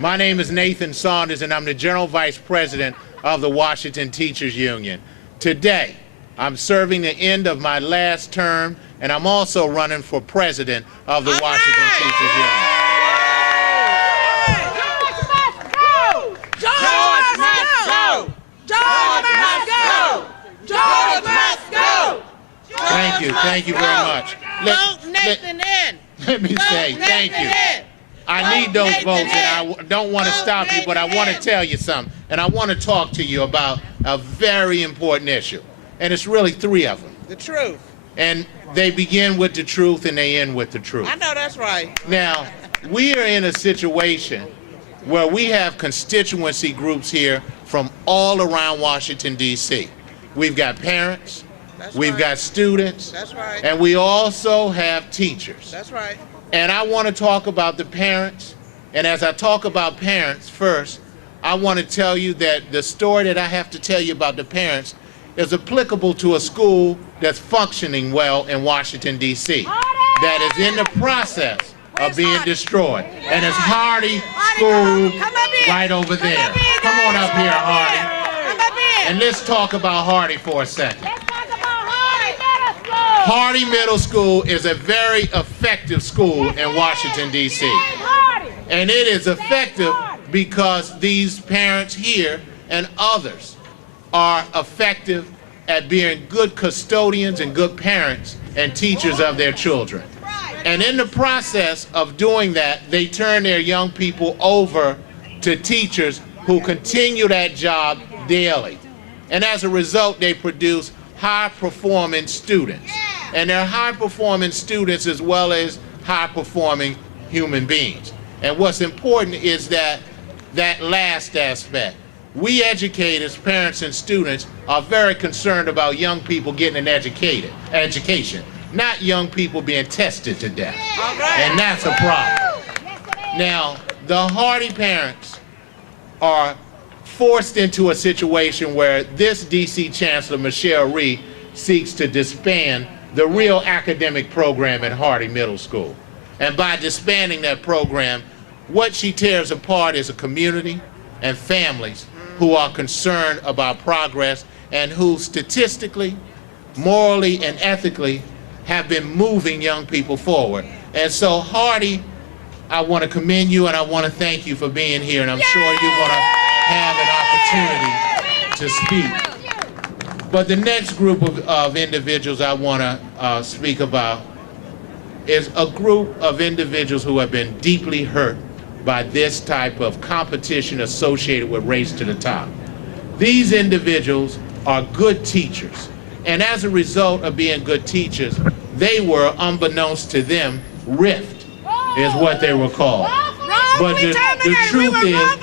My name is Nathan Saunders, and I'm the General Vice President of the Washington Teachers Union. Today, I'm serving the end of my last term, and I'm also running for President of the Washington Teachers Union. George must go! George must go! George must go! Thank you very much. Vote Nathan in! Let me say thank you. I need those votes, and I don't want to stop you, but I want to tell you something, and I want to talk to you about a very important issue, and it's really three of them. The truth. And they begin with the truth, and they end with the truth. I know that's right. Now, we are in a situation where we have constituency groups here from all around Washington, D.C. We've got parents, we've got students, and we also have teachers. That's right. And I want to talk about the parents. And as I talk about parents first, I want to tell you that the story that I have to tell you about the parents is applicable to a school that's functioning well in Washington, D.C. that is in the process of being destroyed. And it's Hardy School right over there. Come on up here, Hardy. And let's talk about Hardy for a second. Hardy Middle School is a very effective school in Washington, D.C. And it is effective because these parents here and others are effective at being good custodians and good parents and teachers of their children. And in the process of doing that, they turn their young people over to teachers who continue that job daily. And as a result, they produce high-performing students. And they're high-performing students as well as high-performing human beings. And what's important is that last aspect. We educators, parents, and students are very concerned about young people getting an education, not young people being tested to death. And that's a problem. Now, the Hardy parents are forced into a situation where this D.C. Chancellor, Michelle Rhee, seeks to disband the real academic program at Hardy Middle School. And by disbanding that program, what she tears apart is a community and families who are concerned about progress and who statistically, morally, and ethically have been moving young people forward. And so, Hardy, I want to commend you and I want to thank you for being here, and I'm sure you're going to have an opportunity to speak. But the next group of individuals I want to speak about is a group of individuals who have been deeply hurt by this type of competition associated with Race to the Top. These individuals are good teachers, and as a result of being good teachers, they were, unbeknownst to them, riffed, is what they were called. But the truth is,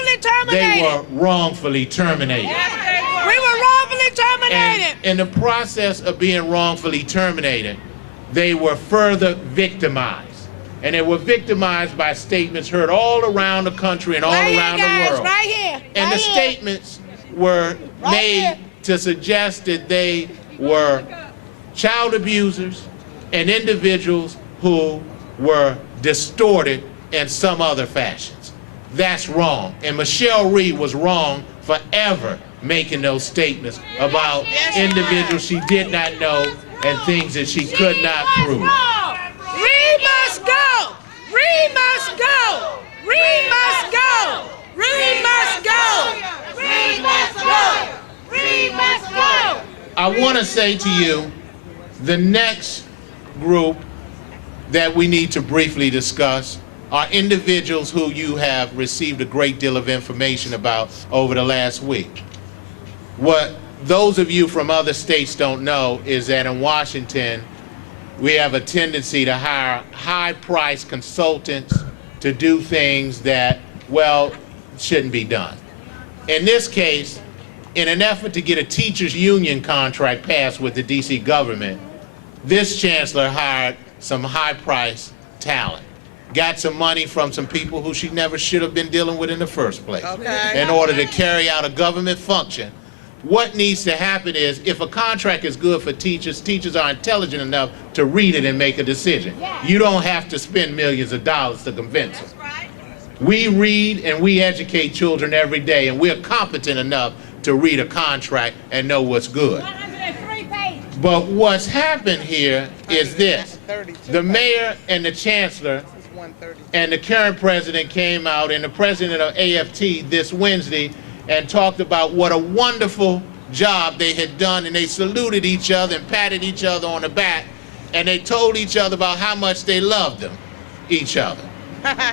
they were wrongfully terminated. We were wrongfully terminated. And in the process of being wrongfully terminated, they were further victimized. And they were victimized by statements heard all around the country and all around the world. And the statements were made to suggest that they were child abusers and individuals who were distorted in some other fashions. That's wrong. And Michelle Rhee was wrong for ever making those statements about individuals she did not know and things that she could not prove. Rhee must go! Rhee must go! Rhee must go! Rhee must go! Rhee must go! Rhee must go! I want to say to you, the next group that we need to briefly discuss are individuals who you have received a great deal of information about over the last week. What those of you from other states don't know is that in Washington, we have a tendency to hire high-priced consultants to do things that, well, shouldn't be done. In this case, in an effort to get a teachers union contract passed with the D.C. government, this chancellor hired some high-priced talent, got some money from some people who she never should have been dealing with in the first place in order to carry out a government function. What needs to happen is, if a contract is good for teachers, teachers are intelligent enough to read it and make a decision. You don't have to spend millions of dollars to convince them. We read and we educate children every day, and we're competent enough to read a contract and know what's good. 103 pages. But what's happened here is this. The mayor and the chancellor and the current president came out, and the president of AFT this Wednesday, and talked about what a wonderful job they had done, and they saluted each other and patted each other on the back, and they told each other about how much they loved them, each other.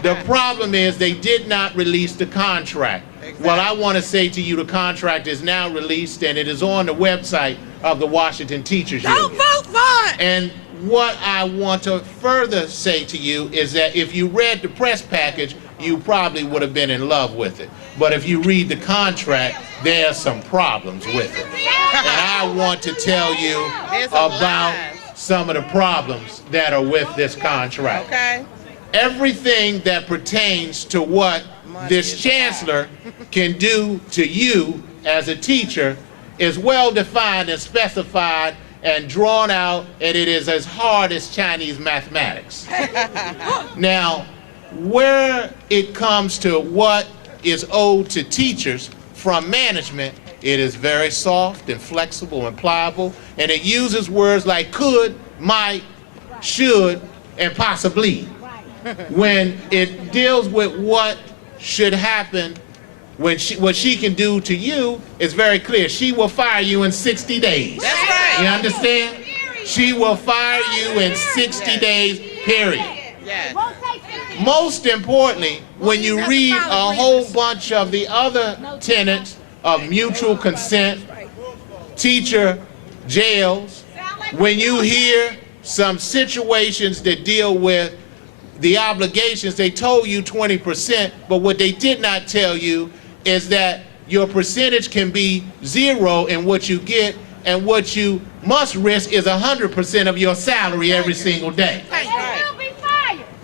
The problem is they did not release the contract. Exactly. Well, I want to say to you, the contract is now released, and it is on the website of the Washington Teachers Union. Don't vote for it! And what I want to further say to you is that if you read the press package, you probably would have been in love with it. But if you read the contract, there are some problems with it. And I want to tell you about some of the problems that are with this contract. Okay. Everything that pertains to what this chancellor can do to you as a teacher is well defined and specified and drawn out, and it is as hard as Chinese mathematics. Now, where it comes to what is owed to teachers from management, it is very soft and flexible and pliable, and it uses words like could, might, should, and possibly. When it deals with what should happen, what she can do to you is very clear. She will fire you in 60 days. That's right. You understand? She will fire you in 60 days, period. Yes. Most importantly, when you read a whole bunch of the other tenets of mutual consent, teacher jails, when you hear some situations that deal with the obligations, they told you 20%, but what they did not tell you is that your percentage can be 0 in what you get, and what you must risk is 100% of your salary every single day.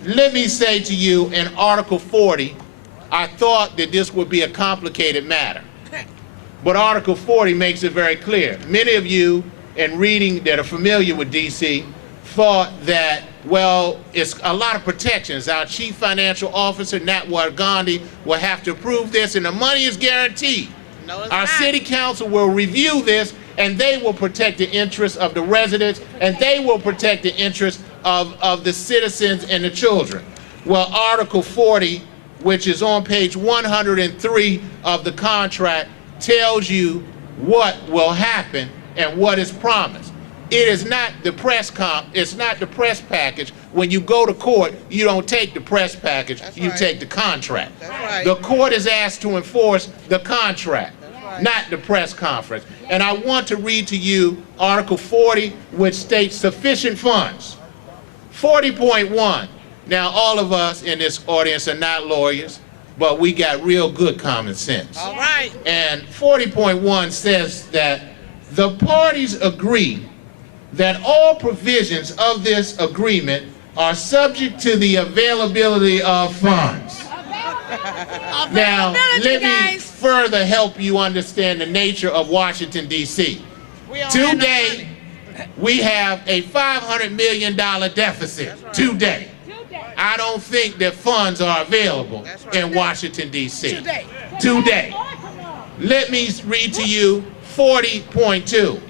Let me say to you, in Article 40, I thought that this would be a complicated matter, but Article 40 makes it very clear. Many of you in reading that are familiar with DC thought that, well, it's a lot of protections. Our chief financial officer, Natwar Gandhi, will have to approve this, and the money is guaranteed. No, it's Our not. city council will review this, and they will protect the interests of the residents, and they will protect the interests of the citizens and the children. Well, Article 40, which is on page 103 of the contract, tells you what will happen and what is promised. It is not the it's not the press package. When you go to court, you don't take the press package, you take the contract. That's right. The court is asked to enforce the contract, not the press conference. And I want to read to you Article 40, which states sufficient funds. 40.1. Now, all of us in this audience are not lawyers, but we got real good common sense. All right. And 40.1 says that the parties agree that all provisions of this agreement are subject to the availability of funds. Now, let me further help you understand the nature of Washington, D.C. Today, we have a $500 million deficit. Today. I don't think that funds are available in Washington, D.C. Today. Let me read to you 40.2.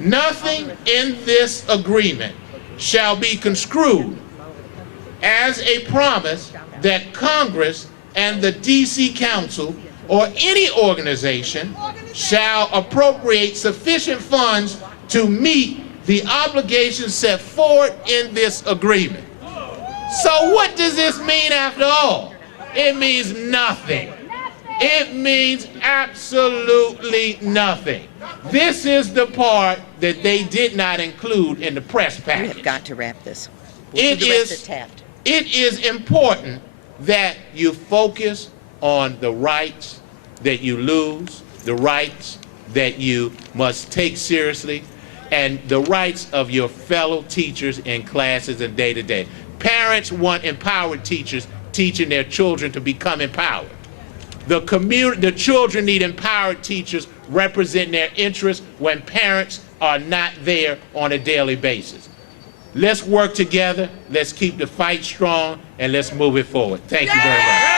Nothing in this agreement shall be construed as a promise that Congress and the D.C. Council or any organization shall appropriate sufficient funds to meet the obligations set forth in this agreement. So what does this mean after all? It means nothing. It means absolutely nothing. This is the part that they did not include in the press You package. have got to wrap this. It is important that you focus on the rights that you lose, the rights that you must take seriously, and the rights of your fellow teachers in classes and day to day. Parents want empowered teachers teaching their children to become empowered. The children need empowered teachers representing their interests when parents are not there on a daily basis. Let's work together. Let's keep the fight strong, and let's move it forward. Thank you very much.